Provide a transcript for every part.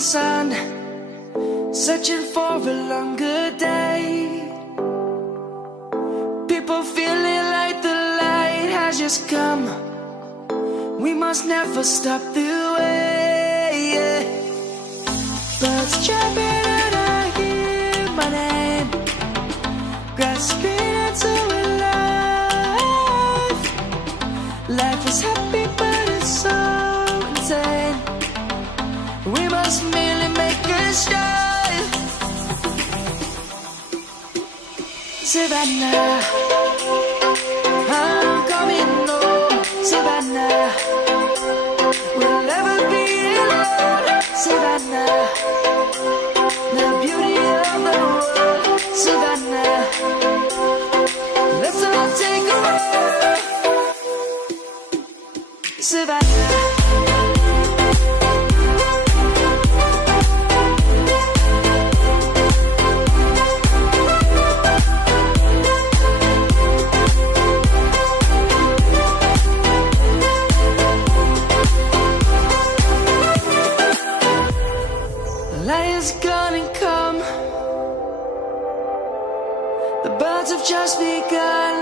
sun, searching for a longer day. People feeling like the light has just come. We must never stop the way, yeah. Birds chirping and I hear my name, grasping into a life. Life is happy but it's so insane. We must merely make a start. Savannah, I'm coming home. Savannah, we'll never be alone. Savannah, the beauty of the world. Savannah, let's all take a walk. Savannah. Lion's gonna come. The birds have just begun.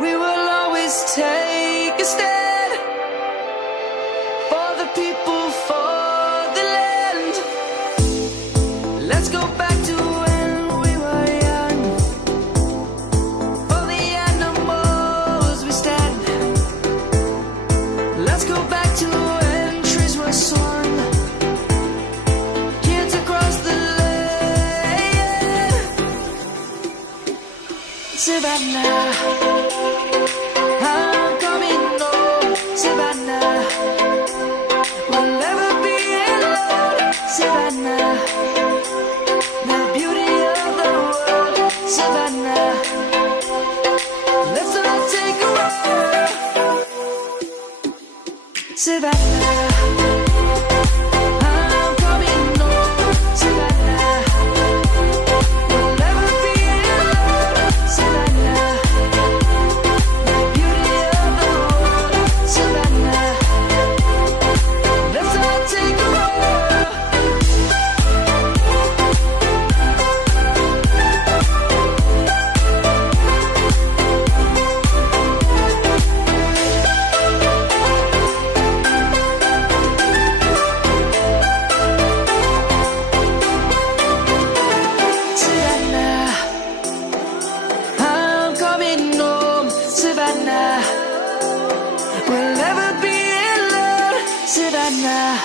We will always take a stand for the people, for the land. Let's go back to when we were young. For the animals we stand. Let's go back to when trees were swung. Kids across the land. Savannah, I'm coming home. Savannah, we'll never be alone. Savannah, the beauty of the world. Savannah, let's all take a walk. Savannah, I'm coming home. Savannah, we'll never be alone. Savannah, the beauty of the world. Savannah, let's all take a walk. Savannah, I'm coming home. Savannah, we'll never be alone. Savannah.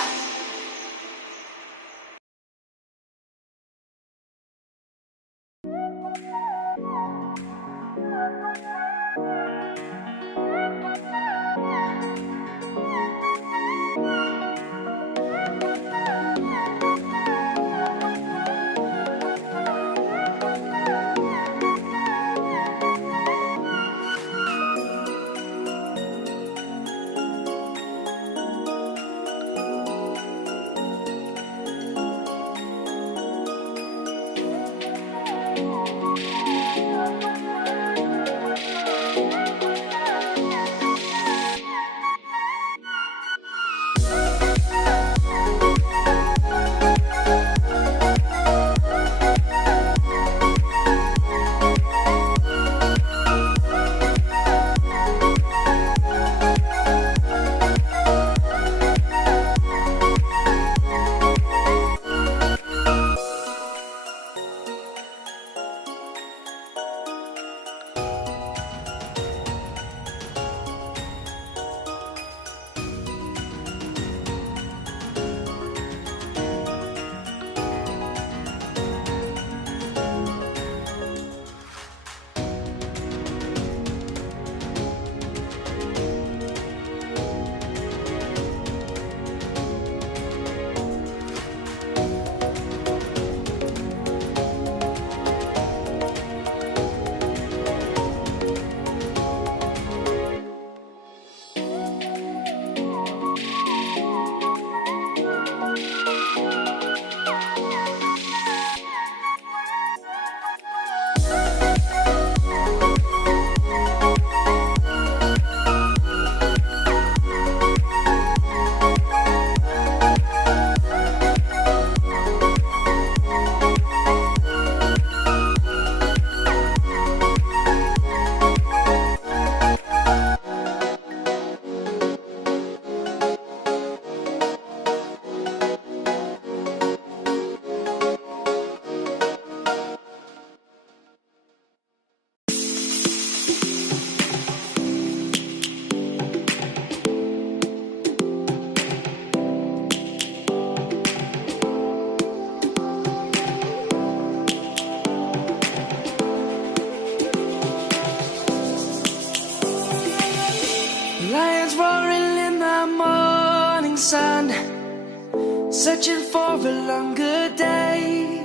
sun, searching for a longer day.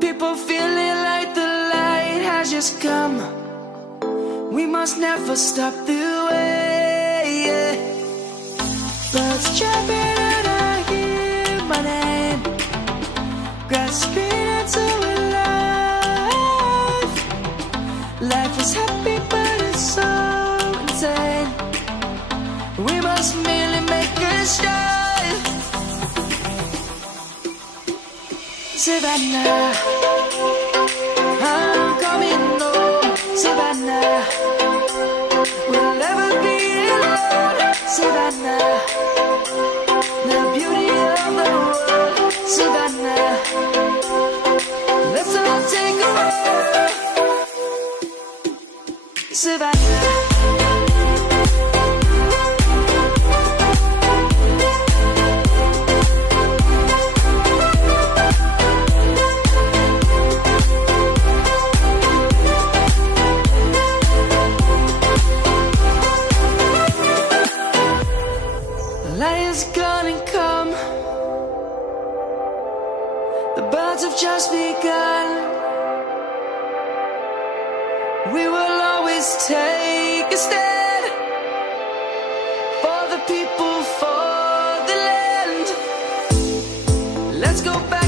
People feeling like the light has just come. We must never stop the way. Birds chirping and I hear my name, grasping into a life. Life is happy but it's so insane. We must merely make a start. Savannah, I'm coming home. Savannah, we'll never be alone. Savannah, the beauty of the world. Savannah, let's all take a walk. Savannah. Light is gonna come. The birds have just begun. We will always take a stand for the people, for the land. Let's go back.